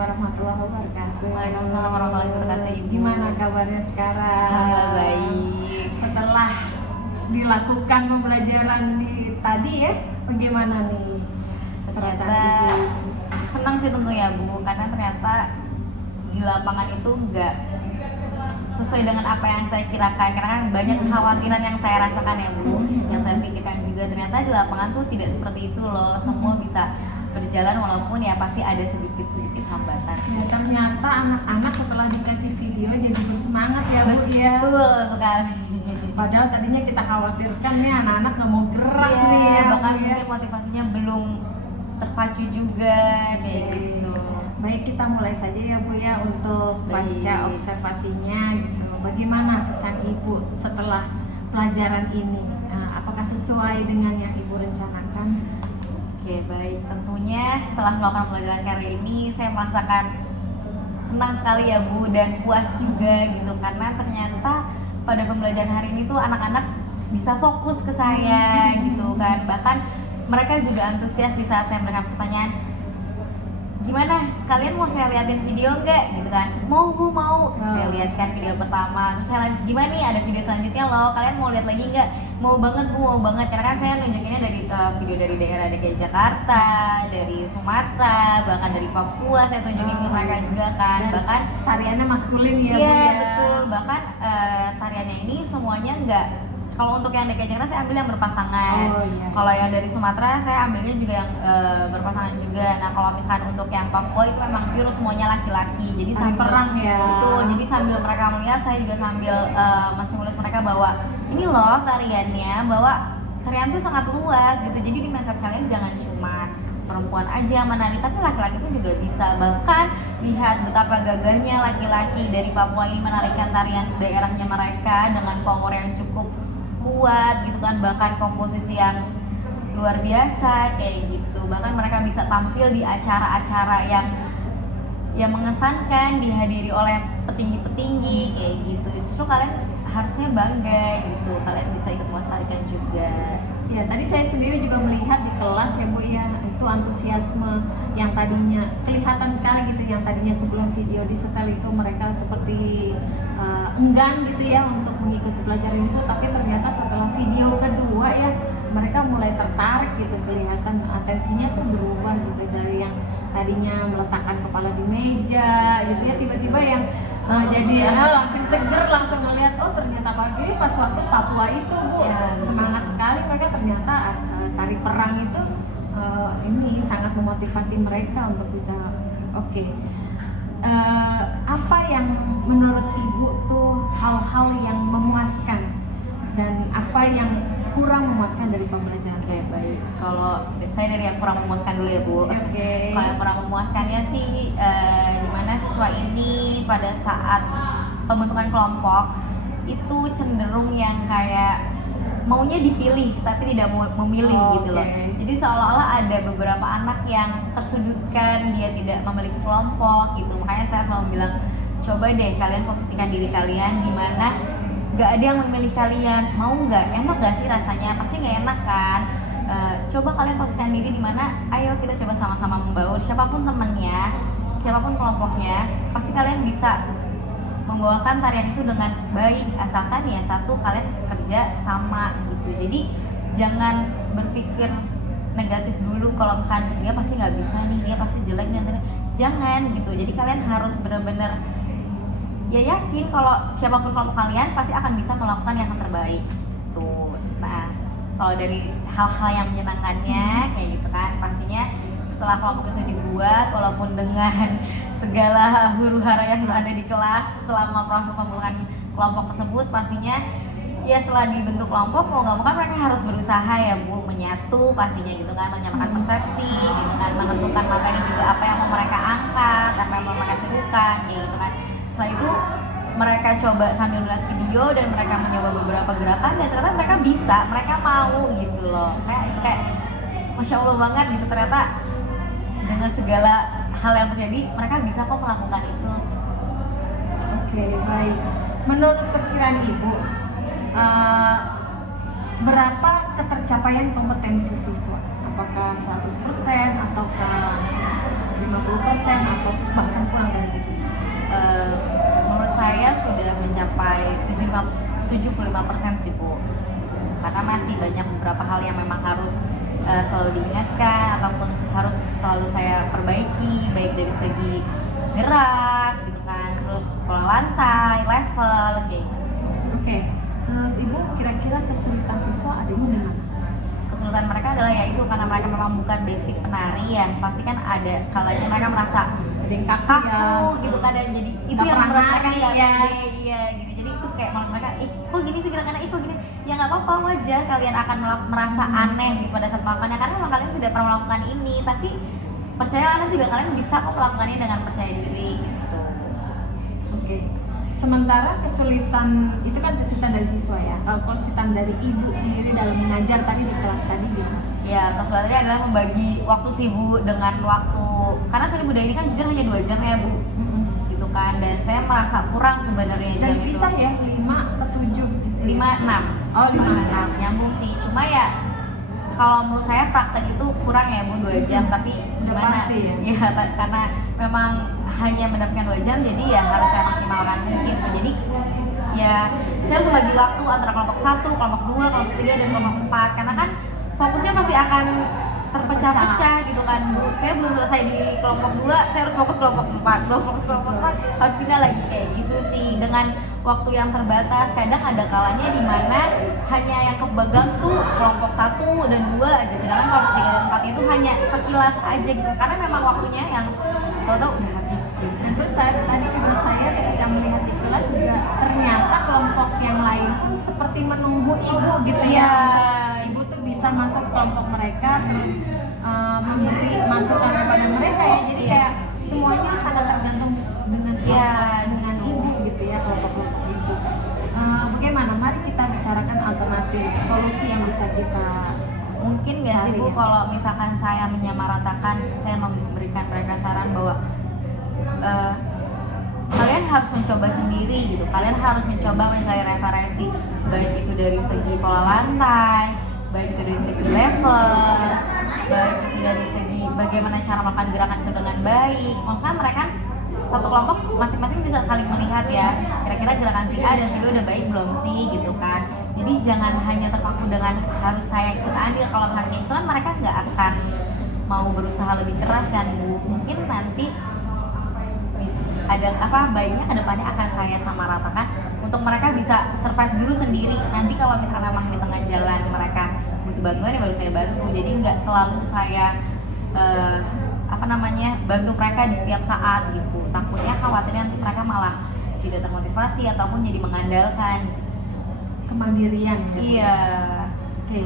warahmatullahi wabarakatuh. Waalaikumsalam warahmatullahi wabarakatuh. Ibu. Gimana kabarnya sekarang? Alhamdulillah baik. Setelah dilakukan pembelajaran tadi ya, bagaimana nih perasaan Ternyata Ibu? senang sih tentunya Bu, karena ternyata di lapangan itu nggak sesuai dengan apa yang saya kirakan. Karena kan banyak kekhawatiran yang saya rasakan ya Bu, yang saya pikirkan juga. Ternyata di lapangan tuh tidak seperti itu loh. Semua bisa berjalan walaupun ya pasti ada sedikit hambatan. Ya, ternyata anak-anak setelah dikasih video jadi bersemangat ya Bu ya. Betul sekali. Padahal tadinya kita khawatirkan nih anak-anak nggak mau gerak Iya, nih ya, bahkan Bu, ya. mungkin motivasinya belum terpacu juga kayak Oke. gitu. Baik, kita mulai saja ya Bu ya untuk Baik. baca observasinya gitu. Bagaimana kesan Ibu setelah pelajaran ini? Apakah sesuai dengan yang Ibu rencanakan? Oke, baik. Tentunya setelah melakukan pelajaran kali ini saya merasakan senang sekali ya Bu, dan puas juga gitu, karena ternyata pada pembelajaran hari ini tuh anak-anak bisa fokus ke saya gitu kan. Bahkan mereka juga antusias di saat saya memberikan pertanyaan, gimana, kalian mau saya liatin video enggak gitu kan. Mau Bu, mau. Saya lihatkan video pertama, terus saya gimana nih, ada video selanjutnya loh, kalian mau lihat lagi enggak? Mau banget Bu, mau banget. Karena kan saya nunjukinnya dari video dari daerah DKI Jakarta, dari Sumatera, bahkan dari Papua saya tunjukin ke mereka juga kan. Dan Bahkan tariannya maskulin ya Bu iya ya. betul, bahkan tariannya ini semuanya enggak, kalau untuk yang DKI Jakarta saya ambil yang berpasangan. Oh, iya. Kalau yang dari Sumatera saya ambilnya juga yang berpasangan juga. Nah kalau misalkan untuk yang Papua itu memang pure semuanya laki-laki. Jadi Tari sambil perang ya. betul, jadi sambil mereka melihat, saya juga sambil menstimulus mereka bahwa ini loh tariannya, bahwa tarian itu sangat luas gitu. Jadi di mindset kalian jangan cuma perempuan aja yang menari, tapi laki-laki pun juga bisa. Bahkan lihat betapa gagahnya laki-laki dari Papua ini menarikan tarian daerahnya mereka dengan power yang cukup kuat gitu kan, bahkan komposisi yang luar biasa kayak gitu. Bahkan mereka bisa tampil di acara-acara yang mengesankan, dihadiri oleh petinggi-petinggi kayak gitu. Justru kalian harusnya bangga gitu, kalian bisa ikut melestarikan juga. Ya, tadi saya sendiri juga melihat di kelas ya Bu ya, itu antusiasme yang tadinya kelihatan sekali gitu, yang tadinya sebelum video disetel itu mereka seperti enggan gitu ya untuk mengikuti pelajaran itu, tapi ternyata setelah video kedua ya mereka mulai tertarik gitu, kelihatan atensinya tuh berubah gitu, dari yang tadinya meletakkan kepala di meja gitu ya, tiba-tiba yang jadi langsung seger, langsung ngelihat oh ternyata pagi pas waktu Papua itu Bu Ya, semangat sekali mereka, ternyata tari perang itu ini sangat memotivasi mereka untuk bisa oke. Apa yang menurut Ibu tuh hal-hal yang memuaskan dan apa yang kurang memuaskan dari pembelajaran? Oke, baik. Kalau saya dari yang kurang memuaskan dulu ya Bu. Oke. Kalau yang kurang memuaskannya sih dimana siswa ini pada saat pembentukan kelompok itu cenderung yang kayak maunya dipilih tapi tidak mau memilih gitu loh. Jadi seolah-olah ada beberapa anak yang tersudutkan, dia tidak memiliki kelompok gitu. Makanya saya selalu bilang, coba deh kalian posisikan diri kalian di mana gak ada yang memilih kalian. Mau nggak? Enak gak sih rasanya? Pasti nggak enak kan? Coba kalian posisikan diri di mana, ayo kita coba sama-sama membaur. Siapapun temennya, siapapun kelompoknya, pasti kalian bisa membawakan tarian itu dengan baik, asalkan ya satu, kalian kerja sama gitu. Jadi jangan berpikir negatif dulu, kalau kan dia pasti nggak bisa nih, dia pasti jelek dan jangan gitu. Jadi kalian harus benar-benar ya yakin kalau siapapun kelompok kalian pasti akan bisa melakukan yang terbaik tuh. Nah kalau dari hal-hal yang menyenangkannya kayak gitu kan, pastinya setelah kelompok itu dibuat, walaupun dengan segala huru-hara yang ada di kelas selama proses pembentukan kelompok tersebut, pastinya ya setelah dibentuk kelompok mau nggak mau kan mereka harus berusaha ya Bu, menyatu pastinya gitu kan, menyamakan persepsi gitu kan, menentukan materi juga apa yang mau mereka angkat, apa yang mau mereka serukan gitu kan. Setelah itu mereka coba sambil melihat video dan mereka mencoba beberapa gerakan dan ternyata mereka bisa, mereka mau gitu loh, kayak Masya Allah banget gitu, ternyata dengan segala hal yang terjadi mereka bisa kok melakukan itu. Oke, baik. Menurut perkiraan Ibu, berapa ketercapaian kompetensi siswa? Apakah 100% ataukah 50% atau bahkan sampai 75% sih Bu, karena masih banyak beberapa hal yang memang harus selalu diingatkan ataupun harus selalu saya perbaiki, baik dari segi gerak gitu kan, terus pola lantai, level kayak gitu. Oke. Menurut Ibu kira-kira kesulitan siswa adanya di mana? Kesulitan mereka adalah yaitu karena mereka memang bukan basic penari ya, pasti kan ada kalanya mereka merasa Ada yang kaku kaku ya. gitu kan, dan jadi itu Nggak yang pernah membuat mereka nari, nggak ya. pede, iya gitu. Jadi itu kayak malah mereka kok gini sih gerakannya, kok gini, ya nggak apa-apa, wajar kalian akan merasa aneh gitu pada saat melakukannya karena memang kalian tidak pernah melakukan ini, tapi percayalah juga kalian bisa kok melakukannya dengan percaya diri gitu. Oke. Sementara kesulitan itu kan kesulitan dari siswa ya. Kalau kesulitan dari ibu sendiri dalam mengajar tadi di kelas tadi gimana? Ya, kesulitannya adalah membagi waktu sih Bu, dengan waktu, karena seni budaya ini kan jujur hanya 2 jam ya Bu, gitu kan, dan saya merasa kurang sebenarnya Dan jam itu. pisah ya 5 ke 7 gitu. 5-6. Oh, 5-6. Nyambung sih, cuma ya kalau menurut saya praktek itu kurang ya Bu, 2 jam, tapi gimana? pasti ya. Ya, karena memang hanya mendapatkan 2 jam, jadi ya harus saya maksimalkan mungkin. Jadi ya saya harus bagi waktu antara kelompok 1, kelompok 2, kelompok 3, dan kelompok 4, karena kan fokusnya pasti akan terpecah-pecah gitu kan Bu. Saya belum selesai di kelompok 2, saya harus fokus kelompok 4, belum fokus kelompok 4, harus pindah lagi kayak gitu sih, dengan waktu yang terbatas. Kadang ada kalanya di mana hanya yang kepegang tuh kelompok 1 dan 2 aja, sedangkan kelompok 3 dan 4 itu hanya sekilas aja gitu, karena memang waktunya yang tahu-tahu udah habis gitu. Dan terus tadi juga saya ketika melihat di kelas juga ternyata kelompok yang lain tuh seperti menunggu ibu gitu ya. Iya. Untuk ibu tuh bisa masuk kelompok mereka terus memberi masukan kepada mereka ya. Jadi kayak semuanya sangat tergantung dengan dengan ibu gitu ya, kelompok-kelompok itu. Bagaimana? Mari kita bicarakan alternatif solusi yang bisa kita Mungkin nggak sih cari Bu, ya. kalau misalkan saya menyamaratakan, saya memberikan mereka saran bahwa kalian harus mencoba sendiri gitu, kalian harus mencoba mencari referensi, baik itu dari segi pola lantai, baik itu dari segi level, baik itu dari segi bagaimana cara melakukan gerakan itu dengan baik. Maksudnya mereka satu kelompok masing-masing bisa saling melihat ya, kira-kira gerakan si A dan si B udah baik belum sih gitu kan. Jadi jangan hanya terpaku dengan harus saya ikut andil. Kalau misalnya itu kan mereka nggak akan mau berusaha lebih keras kan Bu. Mungkin nanti ada baiknya kedepannya akan saya samaratakan untuk mereka bisa survive dulu sendiri. Nanti kalau misalnya memang di tengah jalan mereka butuh bantuan ya baru saya bantu. Jadi nggak selalu saya bantu mereka di setiap saat gitu. Takutnya khawatirnya nanti mereka malah tidak termotivasi ataupun jadi mengandalkan kemandirian ya. Iya. Oke.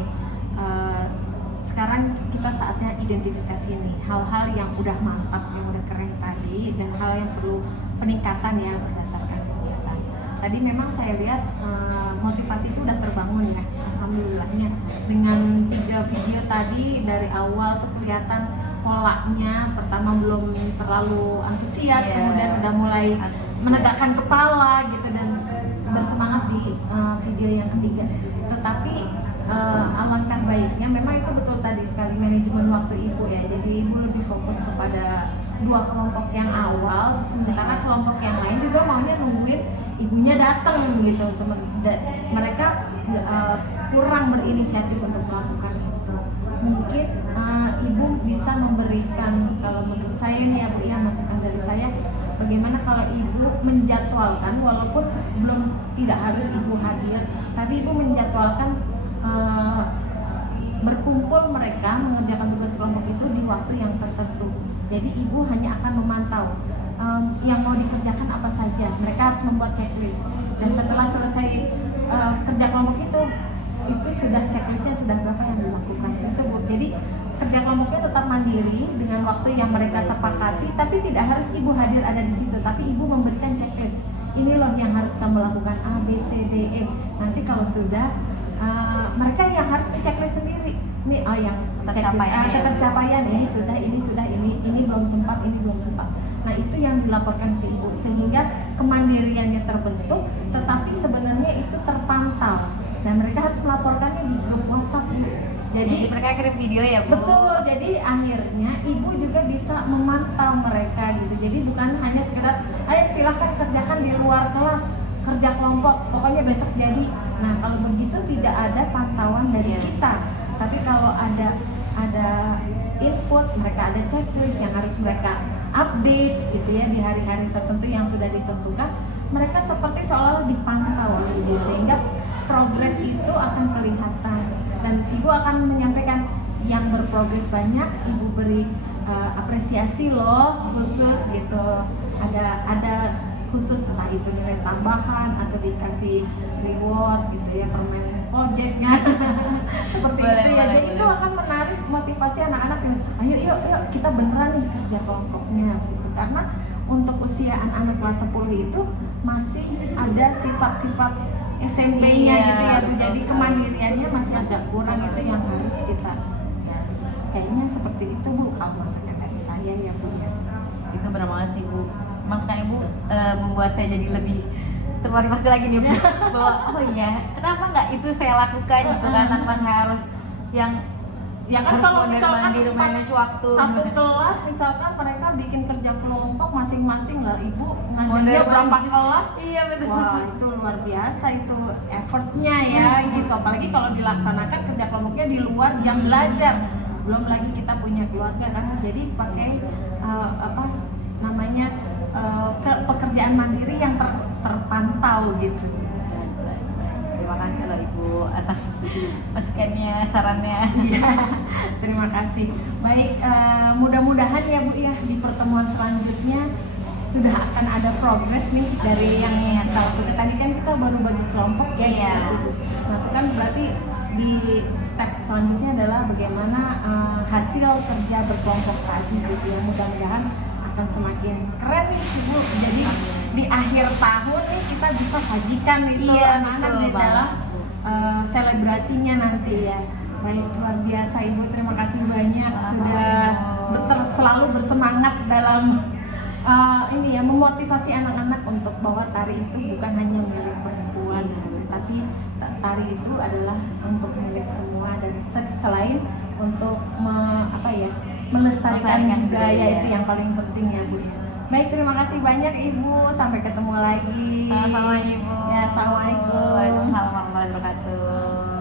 Sekarang kita saatnya identifikasi nih hal-hal yang udah mantap, yang udah keren tadi, dan hal yang perlu peningkatan ya berdasarkan kegiatan. Tadi memang saya lihat motivasi itu udah terbangun ya, alhamdulillahnya. Dengan 3 video tadi dari awal tuh kelihatan polanya. Pertama belum terlalu antusias, kemudian udah mulai menegakkan kepala gitu dan bersemangat di video yang ketiga. Tetapi alangkah baiknya memang itu betul tadi sekali manajemen waktu ibu ya. Jadi ibu lebih fokus kepada 2 kelompok yang awal, sementara kelompok yang lain juga maunya nungguin ibunya datang gitu. Mereka kurang berinisiatif untuk melakukan itu. Mungkin ibu bisa memberikan, kalau menurut saya nih ya Bu ya, masukan dari saya, bagaimana kalau ibu menjadwalkan, walaupun tidak harus ibu hadir, tapi ibu menjadwalkan berkumpul mereka mengerjakan tugas kelompok itu di waktu yang tertentu. Jadi ibu hanya akan memantau yang mau dikerjakan apa saja. Mereka harus membuat checklist, dan setelah selesai kerja kelompok itu sudah checklistnya sudah berapa yang dilakukan itu Bu. Jadi kerja kelompoknya tetap mandiri dengan waktu yang mereka sepakati, tapi tidak harus ibu hadir ada di situ, tapi ibu memberikan checklist. Ini loh yang harus kamu lakukan A, B, C, D, E. Nanti kalau sudah mereka yang harus checklist sendiri. Nih yang ketercapaian ini sudah, ini belum sempat, ini belum sempat. Nah itu yang dilaporkan ke ibu sehingga kemandiriannya terbentuk, tetapi sebenarnya itu terpantau. Dan mereka harus melaporkannya di grup WhatsApp. Jadi mereka kirim video ya Bu. Betul. Jadi akhirnya ibu juga bisa memantau mereka gitu. Jadi bukan hanya sekedar ayo silahkan kerjakan di luar kelas. kerja kelompok, pokoknya besok jadi. Nah kalau begitu tidak ada pantauan dari kita, tapi kalau ada input, mereka ada checklist yang harus mereka update gitu ya di hari-hari tertentu yang sudah ditentukan, mereka seperti seolah-olah dipantau oleh ibu, sehingga progres itu akan kelihatan dan ibu akan menyampaikan yang berprogres banyak, ibu beri apresiasi loh khusus gitu, ada khusus entah itu nilai tambahan atau dikasih reward gitu ya, permen Gojeknya seperti itu ya. Jadi itu akan menarik motivasi anak-anak yang ayo yuk kita beneran nih kerja kelompoknya gitu. Karena untuk usia anak-anak kelas 10 itu masih ada sifat-sifat SMP-nya gitu ya, jadi kemandiriannya masih agak kurang, itu yang harus kita kayaknya seperti itu Bu kalau masukan dari saya ya Bu ya. Itu benar banget sih Bu, masukan Ibu membuat saya jadi lebih termotivasi lagi nih Bu bahwa oh iya kenapa nggak itu saya lakukan gitu kan, tanpa saya harus yang ya kan kalau misalkan di manage waktu satu kelas misalkan mereka bikin kerja kelompok masing-masing lah, ibu ngajarnya berapa kelas, iya betul, wah itu luar biasa itu effortnya ya gitu, apalagi kalau dilaksanakan kerja kelompoknya di luar jam belajar, belum lagi kita punya keluarga kan, jadi pakai apa namanya pekerjaan mandiri yang terpantau gitu. Terima kasih loh Ibu atas masukannya, sarannya. Iya, terima kasih. Baik, mudah-mudahan ya Bu ya di pertemuan selanjutnya sudah akan ada progres nih dari yang tadi kan kita baru bagi kelompok ya. Iya. Nah itu kan berarti di step selanjutnya adalah bagaimana hasil kerja berkelompok tadi gitu ya. Mudah-mudahan akan semakin keren nih Ibu. Jadi di akhir tahun nih kita bisa sajikan itu anak-anak di dalam selebrasinya nanti ya. Baik, luar biasa Ibu, terima kasih banyak sudah selalu bersemangat dalam ini ya, memotivasi anak-anak untuk bahwa tari itu bukan hanya milik perempuan, tapi tari itu adalah untuk milik semua, dan selain untuk melestarikan budaya itu yang paling penting ya Bu ya. Baik, terima kasih banyak Ibu, sampai ketemu lagi. Sama-sama Ibu. Ya, assalamualaikum. Waalaikumsalam warahmatullahi wabarakatuh.